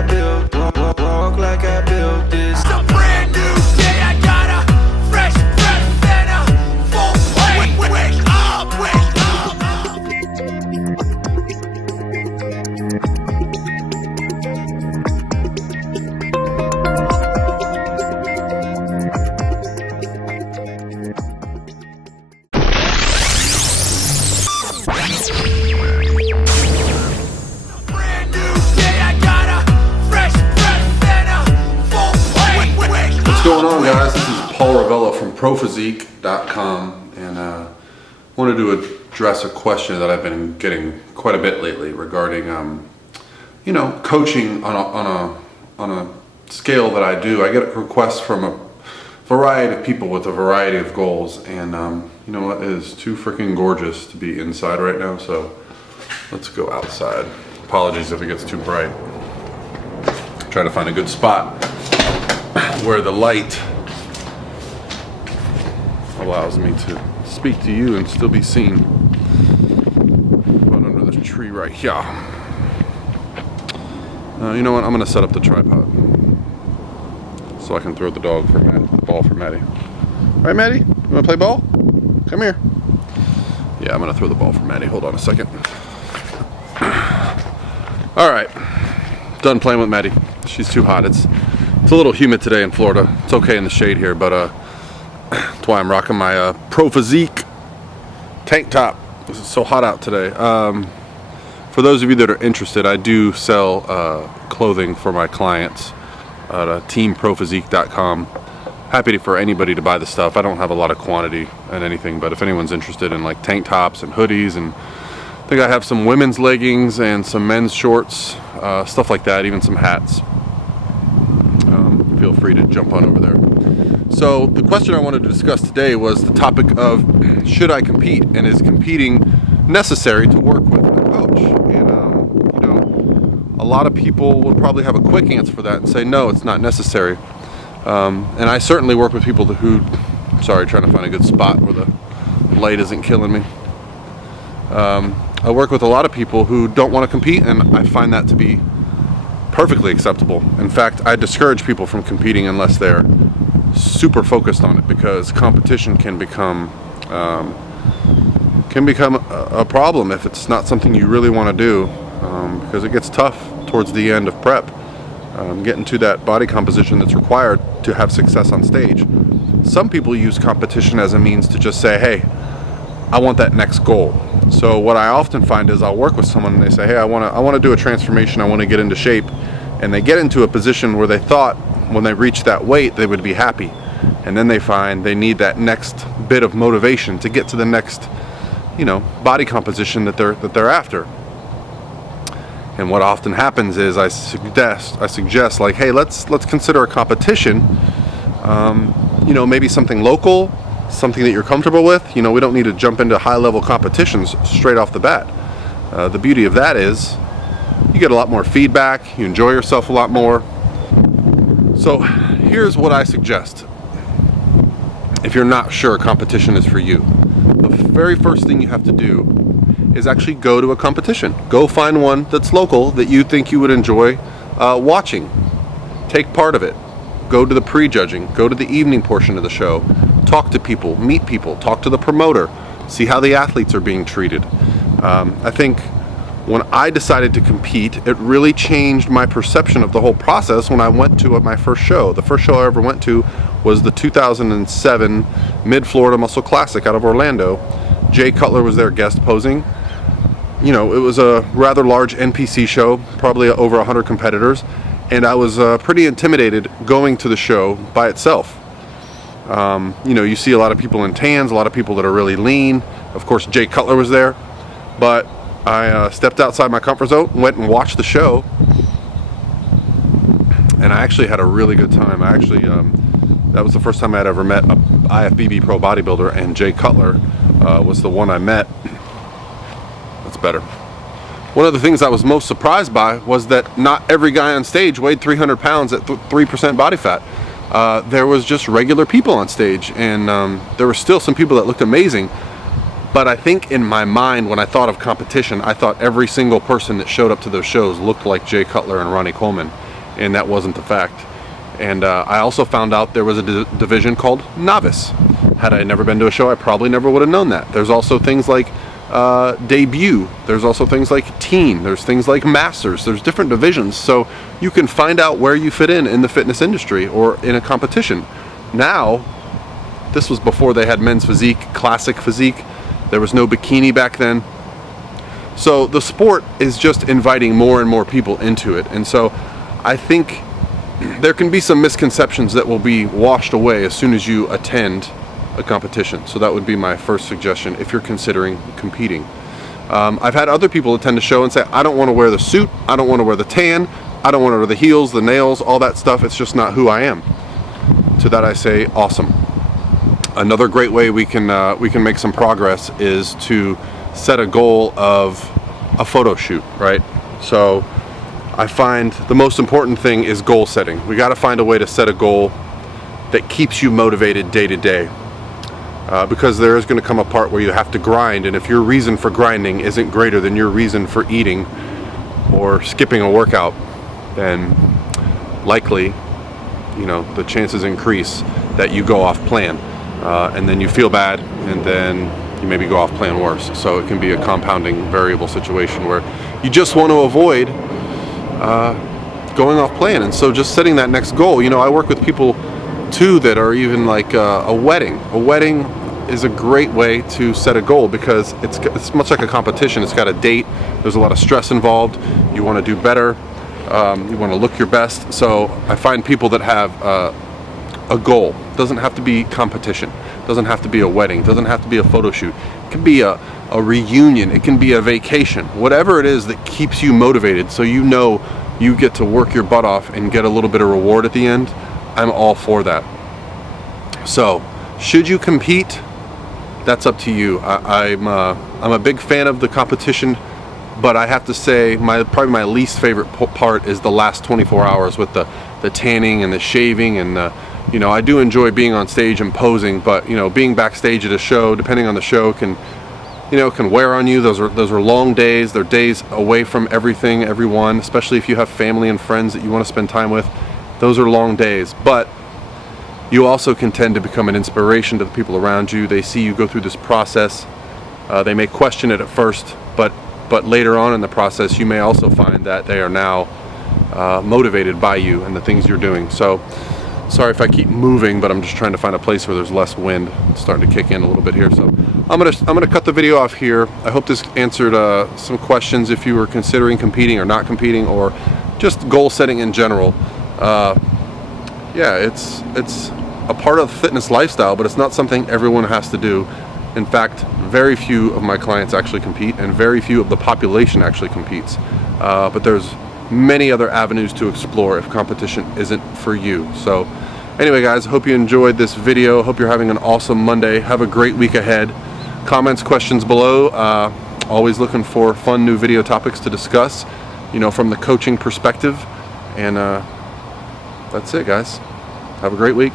I built, walk like I built this. It's a brand new day, I got a fresh breath and a full wake up, wake up. Brand new day, I got a fresh breath and a full wake up. What's going on, guys? This is Paul Ravella from ProPhysique.com, and I wanted to address a question that I've been getting quite a bit lately regarding, coaching on a scale that I do. I get requests from a variety of people with a variety of goals, and you know what? It is too freaking gorgeous to be inside right now, so let's go outside. Apologies if it gets too bright. Try to find a good spot where the light allows me to speak to you and still be seen. About under this tree right here. You know what? I'm gonna set up the tripod so I can throw the ball for Maddie. Right, Maddie? You wanna play ball? Come here. Yeah, I'm gonna throw the ball for Maddie. Hold on a second. All right, done playing with Maddie. She's too hot. It's a little humid today in Florida. It's okay in the shade here, but that's why I'm rocking my ProPhysique tank top. It's so hot out today. For those of you that are interested, I do sell clothing for my clients at teamprophysique.com. Happy for anybody to buy the stuff. I don't have a lot of quantity and anything, but if anyone's interested in like tank tops and hoodies, and I think I have some women's leggings and some men's shorts, stuff like that, even some hats. Feel free to jump on over there. So the question I wanted to discuss today was the topic of should I compete, and is competing necessary to work with a coach? And a lot of people would probably have a quick answer for that and say no, it's not necessary. And I certainly work with people trying to find a good spot where the light isn't killing me. I work with a lot of people who don't want to compete, and I find that to be perfectly acceptable. In fact, I discourage people from competing unless they're super focused on it, because competition can become a problem if it's not something you really want to do, because it gets tough towards the end of prep, getting to that body composition that's required to have success on stage. Some people use competition as a means to just say, hey, I want that next goal. So what I often find is I'll work with someone and they say, hey, I want to do a transformation, I want to get into shape, and they get into a position where they thought when they reach that weight they would be happy, and then they find they need that next bit of motivation to get to the next body composition that they're after. And what often happens is I suggest like, hey, let's consider a competition, maybe something local, something that you're comfortable with. We don't need to jump into high-level competitions straight off the bat. The beauty of that is you get a lot more feedback, you enjoy yourself a lot more. So here's what I suggest if you're not sure competition is for you. The very first thing you have to do is actually go to a competition. Go find one that's local that you think you would enjoy watching. Take part of it. Go to the pre-judging, go to the evening portion of the show, talk to people, meet people, talk to the promoter, see how the athletes are being treated. I think when I decided to compete, it really changed my perception of the whole process when I went to my first show. The first show I ever went to was the 2007 Mid-Florida Muscle Classic out of Orlando. Jay Cutler was there guest posing. It was a rather large NPC show, probably over 100 competitors. And I was pretty intimidated going to the show by itself. You see a lot of people in tans, a lot of people that are really lean. Of course, Jay Cutler was there. But I stepped outside my comfort zone, went and watched the show. And I actually had a really good time. That was the first time I'd ever met a IFBB pro bodybuilder, and Jay Cutler was the one I met. That's better. One of the things I was most surprised by was that not every guy on stage weighed 300 pounds at 3% body fat. There was just regular people on stage, and there were still some people that looked amazing. But I think in my mind, when I thought of competition, I thought every single person that showed up to those shows looked like Jay Cutler and Ronnie Coleman. and that wasn't the fact. And I also found out there was a division called novice. Had I never been to a show, I probably never would have known that. There's also things like debut. There's also things like teen. There's things like masters. There's different divisions, so you can find out where you fit in the fitness industry or in a competition. Now, this was before they had men's physique, classic physique. There was no bikini back then. So the sport is just inviting more and more people into it. And so I think there can be some misconceptions that will be washed away as soon as you attend a competition. So that would be my first suggestion if you're considering competing. I've had other people attend a show and say, I don't want to wear the suit, I don't want to wear the tan, I don't want to wear the heels, the nails, all that stuff. It's just not who I am. To that I say, awesome. Another great way we can make some progress is to set a goal of a photo shoot, right? So I find the most important thing is goal setting. We got to find a way to set a goal that keeps you motivated day to day, because there is going to come a part where you have to grind, and if your reason for grinding isn't greater than your reason for eating or skipping a workout, then likely, you know, the chances increase that you go off plan, and then you feel bad, and then you maybe go off plan worse. So it can be a compounding variable situation where you just want to avoid going off plan. And so just setting that next goal, you know, I work with people too that are even like a wedding. A wedding is a great way to set a goal because it's much like a competition. It's got a date. There's a lot of stress involved. You want to do better. You want to look your best. So I find people that have a goal. It doesn't have to be competition. It doesn't have to be a wedding. It doesn't have to be a photo shoot. It can be a reunion. It can be a vacation. Whatever it is that keeps you motivated, so you know you get to work your butt off and get a little bit of reward at the end. I'm all for that. So, should you compete? That's up to you. I'm a big fan of the competition, but I have to say probably my least favorite part is the last 24 hours with the tanning and the shaving and you know, I do enjoy being on stage and posing, but you know, being backstage at a show, depending on the show, can wear on you. Those are long days. They're days away from everything, everyone, especially if you have family and friends that you want to spend time with. Those are long days, but you also can tend to become an inspiration to the people around you. They see you go through this process. They may question it at first, but later on in the process, you may also find that they are now motivated by you and the things you're doing. So, sorry if I keep moving, but I'm just trying to find a place where there's less wind. It's starting to kick in a little bit here. So I'm gonna cut the video off here. I hope this answered some questions if you were considering competing or not competing, or just goal setting in general. Yeah, it's a part of fitness lifestyle, but it's not something everyone has to do. In fact, very few of my clients actually compete, and very few of the population actually competes. But there's many other avenues to explore if competition isn't for you. So anyway, guys, hope you enjoyed this video. Hope you're having an awesome Monday. Have a great week ahead. Comments, questions below. Always looking for fun new video topics to discuss, you know, from the coaching perspective. And that's it, guys. Have a great week.